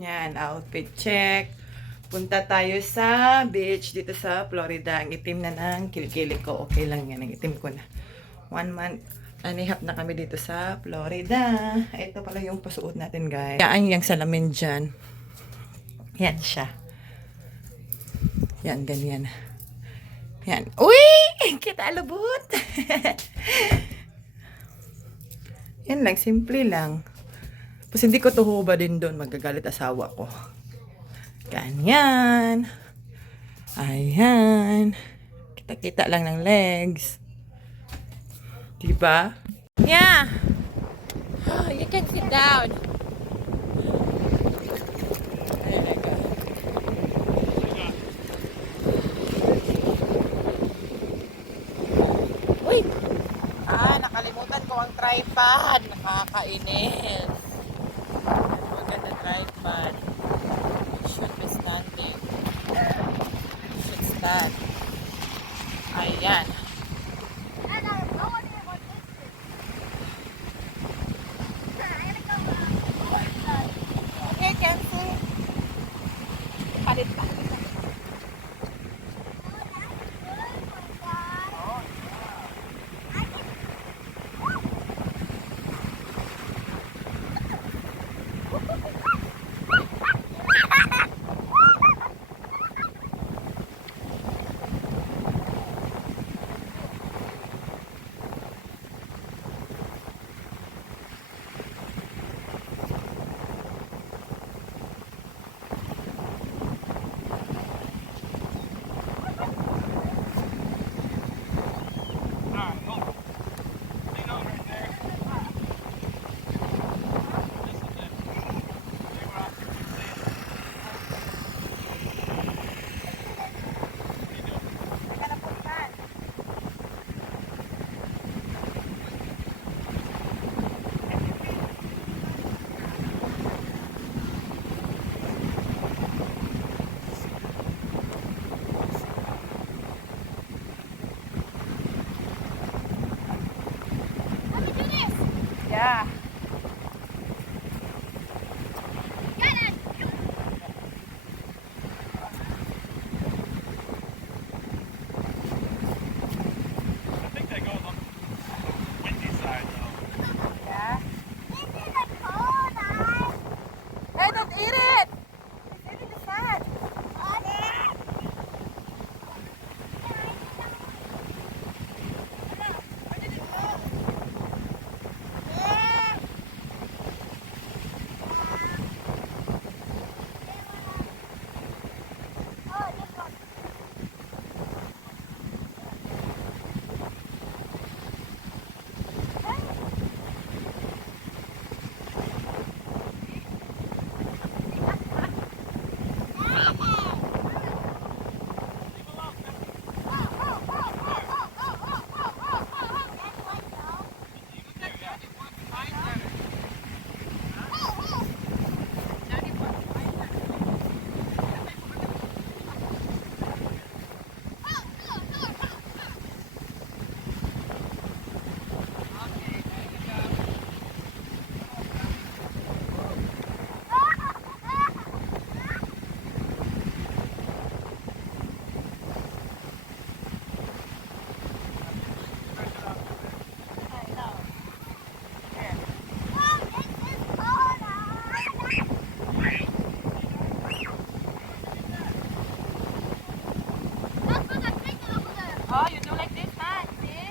Yan, outfit check. Punta tayo sa beach dito sa Florida. Ang itim na ng kilikili ko. Okay lang yan. Ang itim ko na. 1 month. Anihap na kami dito sa Florida. Ito pala yung pasuot natin, guys. Yan yung salamin dyan. Yan siya. Yan, ganyan. Yan. Uy! Kita alubot! Yan lang, simple lang. Tapos hindi ko tuhuba din doon. Magagalit asawa ko. Ganyan. Ayan. Kita-kita lang ng legs. Diba? Yeah. Oh, you can sit down. There we go. Uy! Nakalimutan ko ang tripod. Nakakainis. Maganda tripod. It should be standing. It should stand. Ayan. Okay, cancel. Palit pa. Yeah. I think that goes on the windy side though. Yeah. Hey, don't eat it! It's eating the fat. Oh, you do like this, huh? See?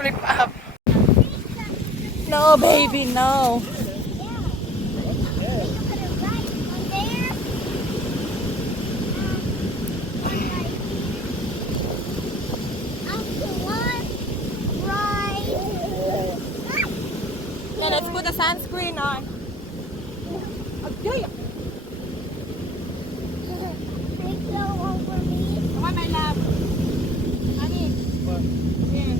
Flip up. No, baby, no. on. Okay. Take the one for me. Come on, my love. Honey, What? here.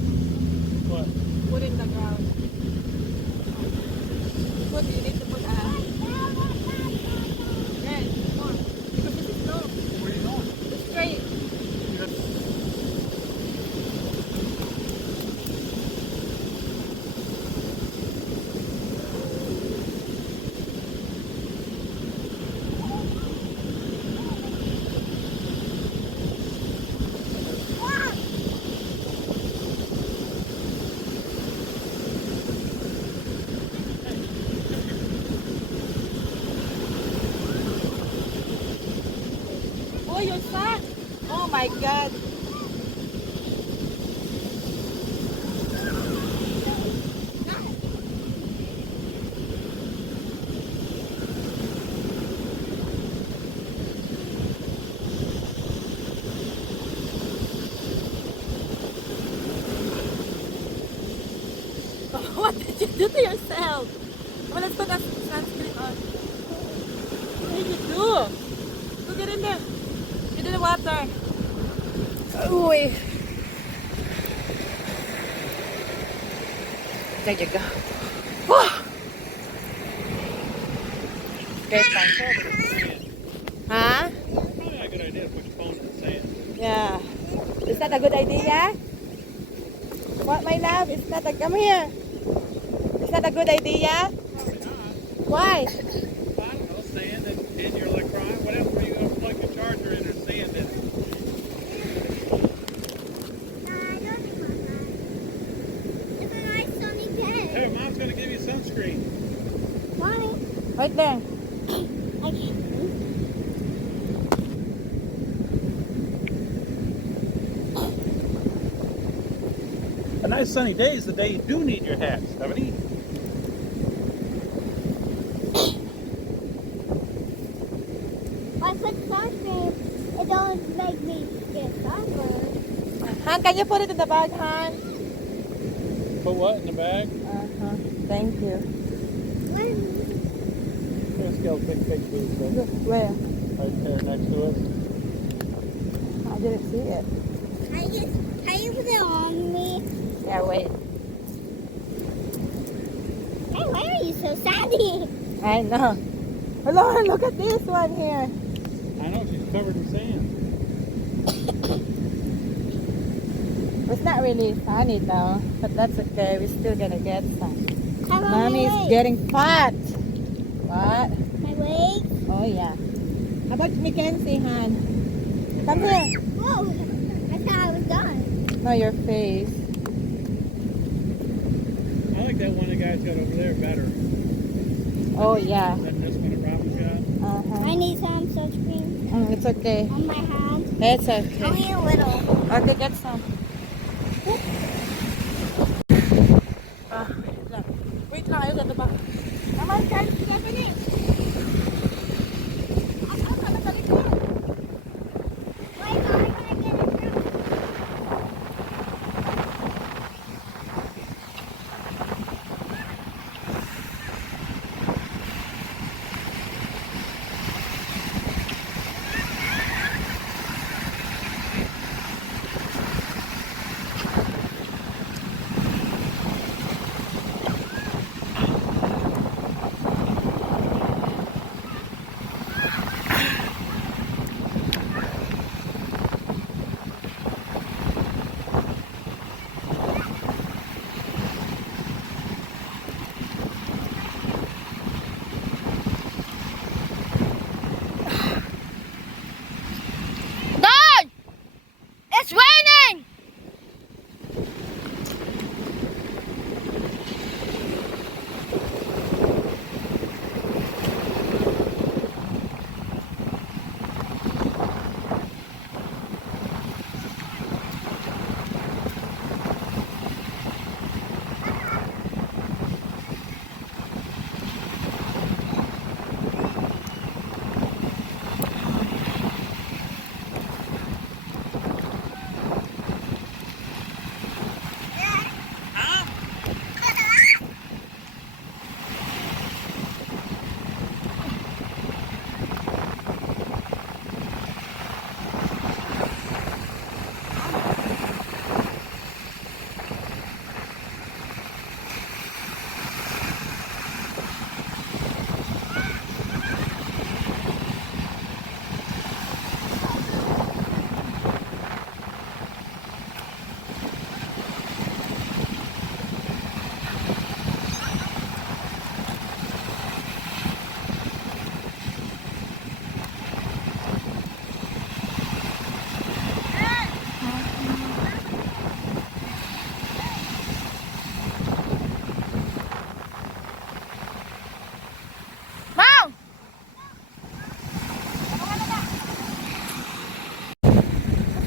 What? Put in the ground. Put, you need to put yes, more. Because this is low. Where are you going? It's straight. Oh, your son. Oh my God. What did you do to yourself? Well, let's put that sunscreen on. What did you do? Go get in there. Get in the water. Uy. There you go. Whew. Okay, fine. Huh? Probably not a good idea to put your phone in the sand. Yeah. Is that a good idea? What, my love? Is that a... Come here. Is that a good idea? Probably not. Why? I don't know, sand in your electronic. What else were you going to plug your charger in or sand in it? It's a nice sunny day. Hey, Mom's going to give you sunscreen. Mommy, Right there. I can't. A nice sunny day is the day you do need your hat, Stephanie. I put sunscreen. It don't make me get sunburned. Han, can you put it in the bag, Han? Put what in the bag? Uh-huh. Thank you. Let's go big boots Where? right there next to us. I didn't see it. Can you put it on me? Yeah, wait. Hey, why are you so saddy? I know. Hello, look at this one here. I know, she's covered in sand. It's not really funny though, but that's okay. We're still gonna get some. How about Mommy's my legs? getting fat. What? My legs? Oh yeah. How about Mackenzie, Han? Come here. Whoa! I thought I was done. No, your face. I like that one the guy's got over there better Oh yeah. than this one that Robin's got. Uh-huh. I need some sunscreen It's okay. on my hand. It's okay. Only a little. Okay, get some. Wait lang, ayaw sa back. Come on, guys, Stephanie. Wait, I'm gonna get it. Dad! It's raining!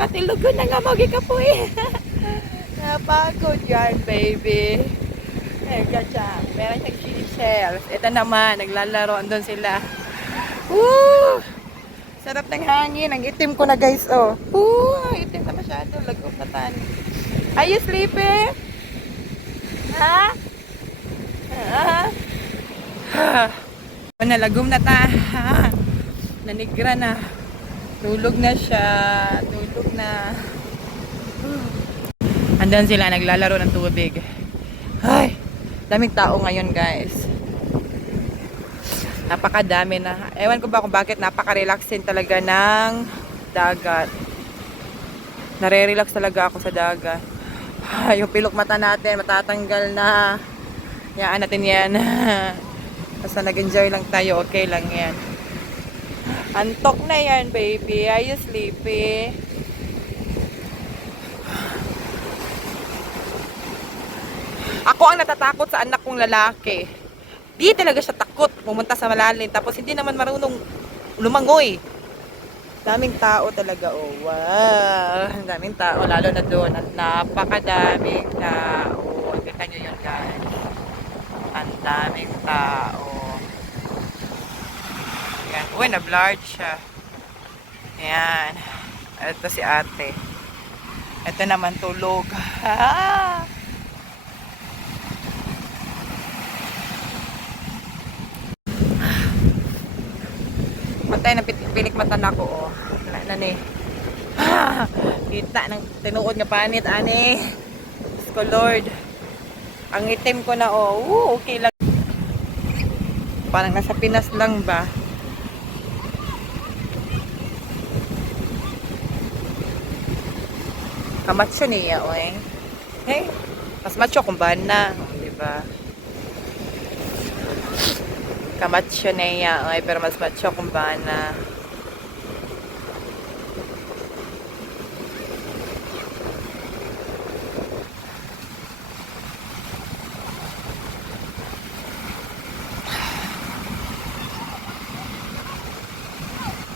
Katilugon na nga mo gikapoy. Napagod yan, baby. Gotcha. Meron siyang seashells. Ito naman, naglalaro. Andun sila. Woo! Sarap ng hangin. Ang itim ko na, guys, oh. Woo! Itim na masyado. Lagom na tan. Are you sleeping? Ha? Ha? Nalagom na ta. Ha? Nanigra na. Tulog na siya. Tulog na. Andan sila naglalaro ng tubig. Ay, daming tao ngayon, guys. Napakadami na. Ewan ko ba kung bakit napaka-relaxing talaga ng dagat. Nare-relax talaga ako sa dagat. Ay, yung pilok mata natin matatanggal na. Yaan natin yan. Basta nag-enjoy lang tayo, okay lang yan. Antok na yan, baby. Are you sleepy? Ako ang natatakot sa anak kong lalaki. Di talaga siya takot pumunta sa malalim. Tapos hindi naman marunong lumangoy. Daming tao talaga. Oh, wow. Daming tao. Lalo na doon. At napakadaming tao. Kita nyo yun, guys. Ang daming tao. Yan. Uy, na-blurred siya. Yan. Ito si ate. Ito naman tulog. Patay ng pilik mata na ko, oh. Wala na ni. Kita ng tinuod nga panit, ani. Diyos ko, Lord. Ang itim ko na, oh. Okay lang. Parang nasa Pinas lang ba? Kamacho niya, oy. Hey, mas macho kung ba na, diba? Kamacho niya, oy, pero mas macho kung ba na.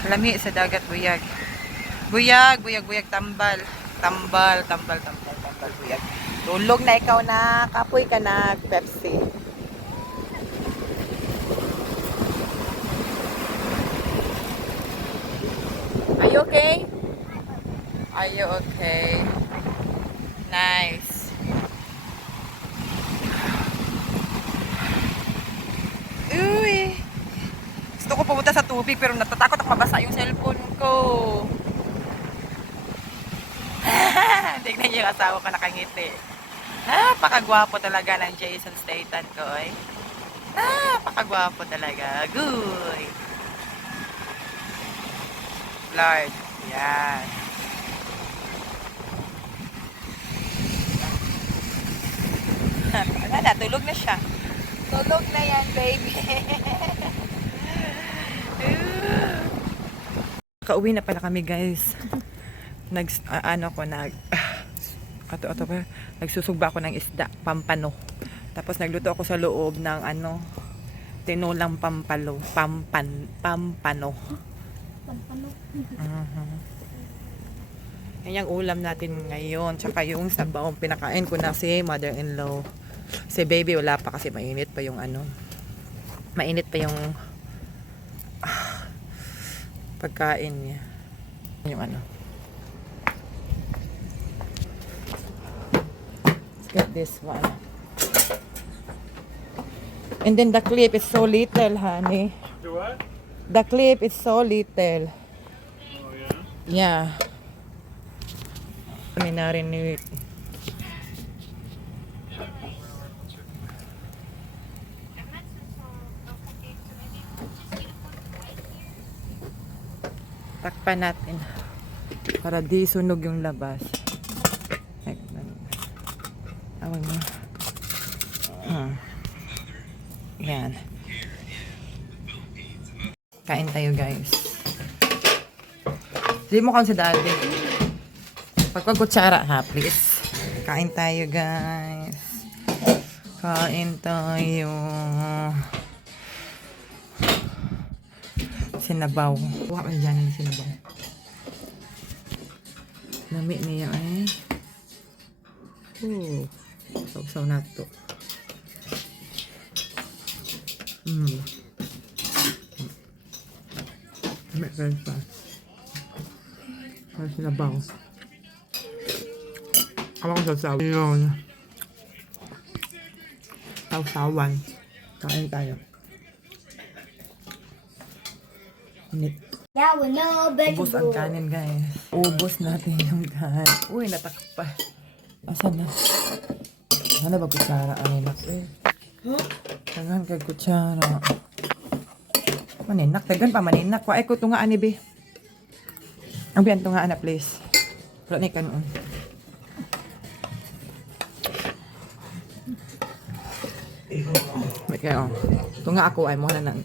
Lami sa dagat, buyag. Buyag, buyag, buyag, tambal. Tambal, tambal, tambal, tambal, buyag. Tulog na ikaw na, kapoy ka na, Pepsi. Are you okay? Are you okay? Nice. Uy. Gusto ko pumunta sa tubig pero natatakot ako mabasa yung cellphone ko. Tignan niyo yung asawa ko nakangiti. Napakagwapo talaga ng Jason Statham ko, eh. Napakagwapo talaga. Good. Lord. Yan. Wala na, tulog na siya. Tulog na yan, baby. Kauwi na pala kami, guys. Nagsusugba ako ng isda, pampano. Tapos nagluto ako sa loob ng tinulang pampano. Pampano. Yan yung ulam natin ngayon. Tsaka yung sabaw, pinakain ko na si mother-in-law. Si baby wala pa kasi mainit pa yung mainit pa yung pagkain niya. Yung Let's get this one. And then the clip is so little, honey. Do what? The clip is so little. Oh, yeah? Yeah. Kami narinig. Takpan natin. Para di sunog yung labas. Awag mo. Yan. Kain tayo, guys. Hindi mo kang sa dati. Pagkutsara ha, please. Kain tayo, guys. Kain tayo. Sinabaw. Kuha ka dyan ng sinabaw. Lami niya eh. Sausaw na to. Lami ka pa. Para sinabaw. Awa ko sausaw. Yun. Sausawan. Kain tayo. Init. That was no Ubus ang vegetable. kanin, guys. Ubus natin yung kanin. Uy, natakpa. Asan na? Ano ba kutsara? Ano na? Tangan kay kutsara. Maninak. Tagan pa maninak. Wa ay ko tungaan ni Bi. Ang biyan tungaan na, please. Wala na ikanon. May kayo. Tunga ako ay mo na nang